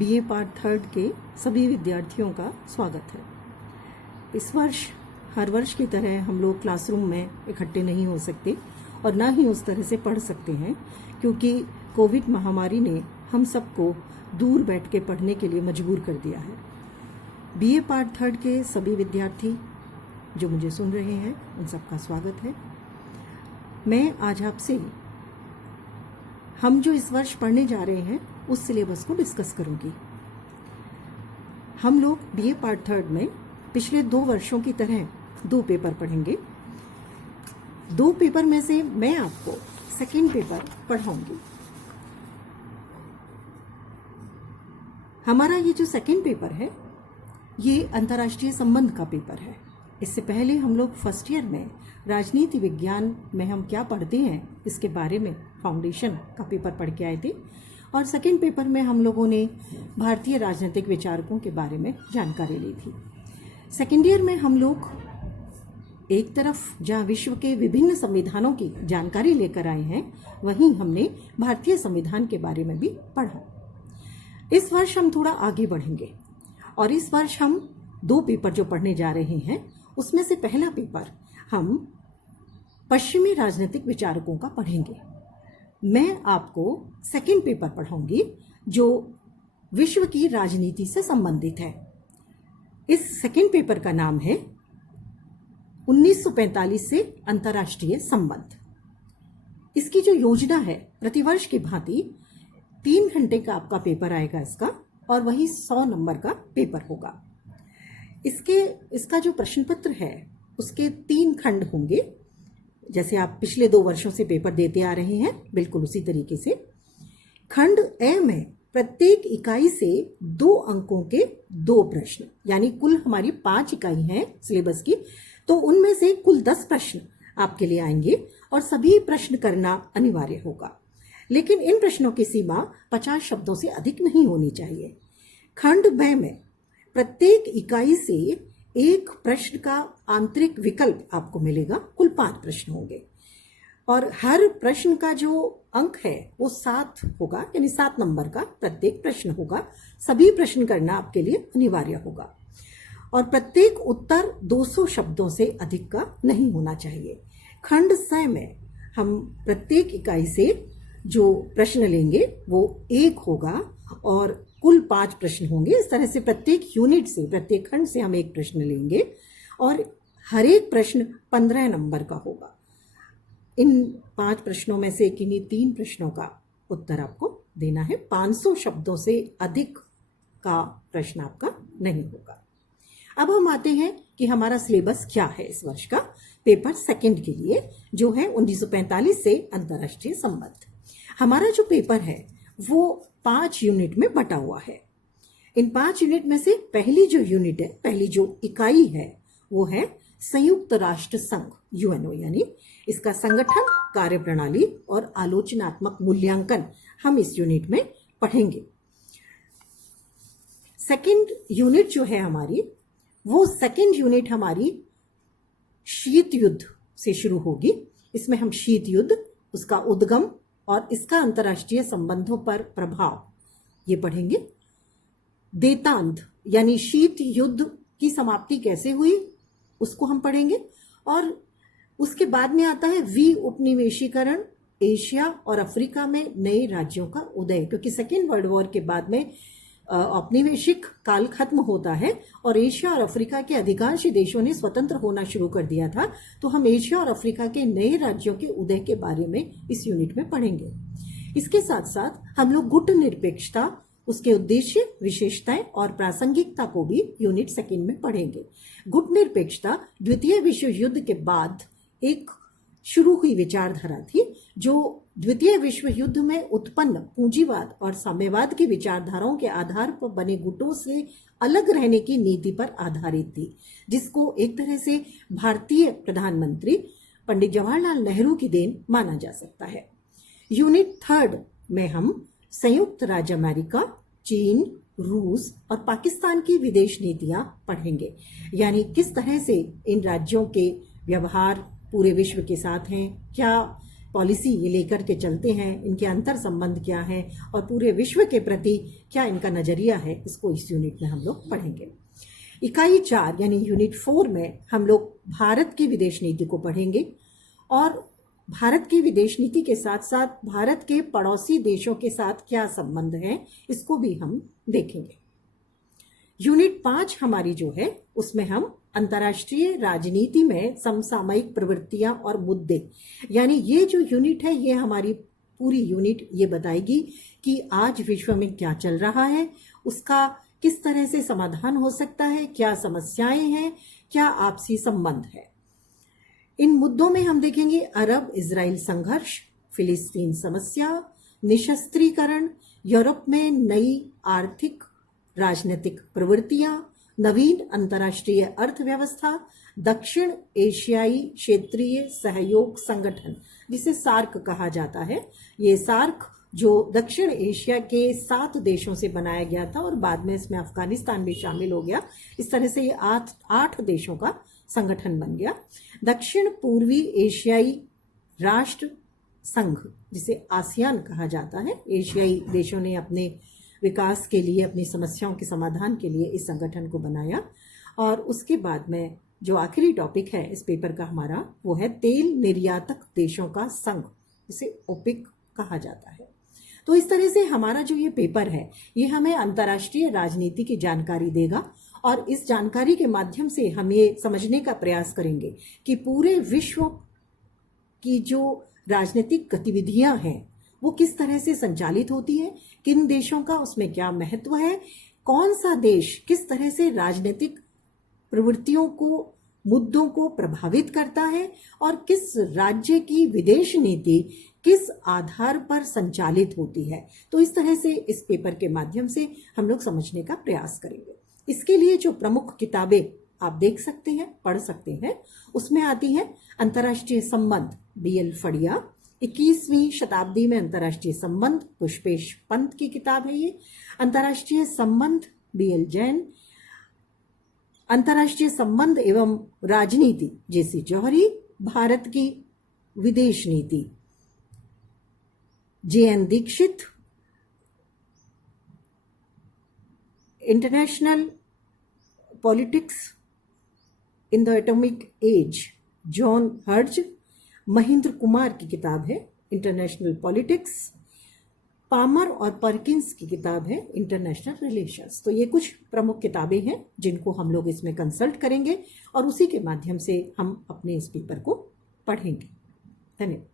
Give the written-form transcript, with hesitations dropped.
BA part third के सभी विद्यार्थियों का स्वागत है। इस वर्ष हर वर्ष की तरह हम लोग क्लासरूम में इकट्ठे नहीं हो सकते और ना ही उस तरह से पढ़ सकते हैं, क्योंकि कोविड महामारी ने हम सबको दूर बैठ के पढ़ने के लिए मजबूर कर दिया है। बीए पार्ट थर्ड के सभी विद्यार्थी जो मुझे सुन रहे हैं, उन सबका स्वागत है। मैं आज आपसे हम जो इस वर्ष पढ़ने जा रहे हैं उस सिलेबस को डिस्कस करूंगी। हम लोग बीए पार्ट थर्ड में पिछले 2 वर्षों की तरह 2 पेपर पढ़ेंगे। 2 पेपर में से मैं आपको सेकंड पेपर पढ़ाऊंगी। हमारा ये जो सेकंड पेपर है, ये अंतर्राष्ट्रीय संबंध का पेपर है। इससे पहले हम लोग फर्स्ट ईयर में राजनीति विज्ञान में हम क्या पढ़ते हैं इसके बारे में फाउंडेशन का पेपर पढ़ के आए थे, और सेकंड पेपर में हम लोगों ने भारतीय राजनीतिक विचारकों के बारे में जानकारी ली थी। सेकंड ईयर में हम लोग एक तरफ जहाँ विश्व के विभिन्न संविधानों की जानकारी लेकर आए हैं, वहीं हमने भारतीय संविधान के बारे में भी पढ़ा। इस वर्ष हम थोड़ा आगे बढ़ेंगे और इस वर्ष हम 2 पेपर जो पढ़ने जा रहे हैं, उसमें से पहला पेपर हम पश्चिमी राजनीतिक विचारकों का पढ़ेंगे। मैं आपको सेकंड पेपर पढ़ाऊंगी जो विश्व की राजनीति से संबंधित है। इस सेकंड पेपर का नाम है 1945 से अंतर्राष्ट्रीय संबंध। इसकी जो योजना है, प्रतिवर्ष की भांति 3 घंटे का आपका पेपर आएगा इसका, और वही 100 नंबर का पेपर होगा। इसका जो प्रश्न पत्र है उसके 3 खंड होंगे। जैसे आप पिछले 2 वर्षों से पेपर देते आ रहे हैं, बिल्कुल उसी तरीके से। खंड ए में प्रत्येक इकाई से 2 अंकों के 2 प्रश्न, यानी कुल हमारी 5 इकाई हैं सिलेबस की, तो उनमें से कुल 10 प्रश्न आपके लिए आएंगे और सभी प्रश्न करना अनिवार्य होगा। लेकिन इन प्रश्नों की सीमा 50 शब्दों से अधिक नहीं होनी चाहिए। खंड बे में प्रत्येक इकाई से 1 प्रश्न का आंतरिक विकल्प आपको मिलेगा। कुल 5 प्रश्न होंगे और हर प्रश्न का जो अंक है वो 7 होगा, यानी 7 नंबर का प्रत्येक प्रश्न होगा। सभी प्रश्न करना आपके लिए अनिवार्य होगा और प्रत्येक उत्तर 200 शब्दों से अधिक का नहीं होना चाहिए। खंड स में हम प्रत्येक इकाई से जो प्रश्न लेंगे वो 1 होगा और कुल 5 प्रश्न होंगे। इस तरह से प्रत्येक यूनिट से, प्रत्येक खंड से हम 1 प्रश्न लेंगे और हर एक प्रश्न 15 नंबर का होगा। इन 5 प्रश्नों में से किन्हीं 3 प्रश्नों का उत्तर आपको देना है। 500 शब्दों से अधिक का प्रश्न आपका नहीं होगा। अब हम आते हैं कि हमारा सिलेबस क्या है इस वर्ष का पेपर सेकंड के लिए, जो है 1945 से अंतर्राष्ट्रीय संबंध। हमारा जो पेपर है वो 5 यूनिट में बटा हुआ है। इन 5 यूनिट में से पहली जो यूनिट है, पहली जो इकाई है, वो है संयुक्त राष्ट्र संघ, यूएनओ, यानी इसका संगठन, कार्यप्रणाली और आलोचनात्मक मूल्यांकन हम इस यूनिट में पढ़ेंगे। सेकंड यूनिट जो है हमारी, वो सेकंड यूनिट हमारी शीत युद्ध से शुरू होगी। इसमें हम शीत युद्ध, उसका उद्गम और इसका अंतर्राष्ट्रीय संबंधों पर प्रभाव ये पढ़ेंगे। देतांत, यानी शीत युद्ध की समाप्ति कैसे हुई, उसको हम पढ़ेंगे। और उसके बाद में आता है उपनिवेशीकरण, एशिया और अफ्रीका में नए राज्यों का उदय, क्योंकि सेकेंड वर्ल्ड वॉर के बाद में औपनिवेशिक काल खत्म होता है और एशिया और अफ्रीका के अधिकांश देशों ने स्वतंत्र होना शुरू कर दिया था। तो हम एशिया और अफ्रीका के नए राज्यों के उदय के बारे में इस यूनिट में पढ़ेंगे। इसके साथ साथ हम लोग गुट निरपेक्षता, उसके उद्देश्य, विशेषताएं और प्रासंगिकता को भी यूनिट सेकंड में पढ़ेंगे। गुट निरपेक्षता द्वितीय विश्व युद्ध के बाद एक शुरू हुई विचारधारा थी, जो द्वितीय विश्व युद्ध में उत्पन्न पूंजीवाद और साम्यवाद की विचारधाराओं के आधार पर बने गुटों से अलग रहने की नीति पर आधारित थी, जिसको एक तरह से भारतीय प्रधानमंत्री पंडित जवाहरलाल नेहरू की देन माना जा सकता है। यूनिट थर्ड में हम संयुक्त राज्य अमेरिका, चीन, रूस और पाकिस्तान की विदेश नीतियां पढ़ेंगे, यानी किस तरह से इन राज्यों के व्यवहार पूरे विश्व के साथ हैं, क्या पॉलिसी ये लेकर के चलते हैं, इनके अंतर संबंध क्या है और पूरे विश्व के प्रति क्या इनका नजरिया है, इसको इस यूनिट में हम लोग पढ़ेंगे। इकाई 4 यानी यूनिट 4 में हम लोग भारत की विदेश नीति को पढ़ेंगे और भारत की विदेश नीति के साथ साथ भारत के पड़ोसी देशों के साथ क्या संबंध है, इसको भी हम देखेंगे। यूनिट 5 हमारी जो है उसमें हम अंतर्राष्ट्रीय राजनीति में समसामयिक प्रवृत्तियां और मुद्दे, यानी ये जो यूनिट है ये हमारी पूरी यूनिट ये बताएगी कि आज विश्व में क्या चल रहा है, उसका किस तरह से समाधान हो सकता है, क्या समस्याएं हैं, क्या आपसी संबंध है। इन मुद्दों में हम देखेंगे अरब इजराइल संघर्ष, फिलिस्तीन समस्या, निशस्त्रीकरण, यूरोप में नई आर्थिक राजनीतिक प्रवृत्तियां, नवीन अंतर्राष्ट्रीय अर्थव्यवस्था, दक्षिण एशियाई क्षेत्रीय सहयोग संगठन जिसे सार्क कहा जाता है। ये सार्क जो दक्षिण एशिया के 7 देशों से बनाया गया था और बाद में इसमें अफगानिस्तान भी शामिल हो गया। इस तरह से ये 8 देशों का संगठन बन गया। दक्षिण पूर्वी एशियाई राष्ट्र संघ जिसे आसियान कहा जाता है, एशियाई देशों ने अपने विकास के लिए, अपनी समस्याओं के समाधान के लिए इस संगठन को बनाया। और उसके बाद में जो आखिरी टॉपिक है इस पेपर का हमारा वो है तेल निर्यातक देशों का संघ, इसे ओपेक कहा जाता है। तो इस तरह से हमारा जो ये पेपर है ये हमें अंतर्राष्ट्रीय राजनीति की जानकारी देगा और इस जानकारी के माध्यम से हम ये समझने का प्रयास करेंगे कि पूरे विश्व की जो राजनीतिक गतिविधियां हैं वो किस तरह से संचालित होती है, किन देशों का उसमें क्या महत्व है, कौन सा देश किस तरह से राजनीतिक प्रवृत्तियों को, मुद्दों को प्रभावित करता है और किस राज्य की विदेश नीति किस आधार पर संचालित होती है। तो इस तरह से इस पेपर के माध्यम से हम लोग समझने का प्रयास करेंगे। इसके लिए जो प्रमुख किताबें आप देख सकते हैं, पढ़ सकते हैं, उसमें आती है अंतर्राष्ट्रीय संबंध BL फड़िया, 21वीं शताब्दी में अंतर्राष्ट्रीय संबंध पुष्पेश पंत की किताब है ये। अंतर्राष्ट्रीय संबंध BL जैन, अंतर्राष्ट्रीय संबंध एवं राजनीति JC जौहरी, भारत की विदेश नीति JN Dixit, international politics in the atomic age John Herz, Mahendra Kumar की किताब है इंटरनेशनल पॉलिटिक्स, पामर और परकिंस की किताब है इंटरनेशनल रिलेशंस। तो ये कुछ प्रमुख किताबें हैं जिनको हम लोग इसमें कंसल्ट करेंगे और उसी के माध्यम से हम अपने इस पेपर को पढ़ेंगे। धन्यवाद।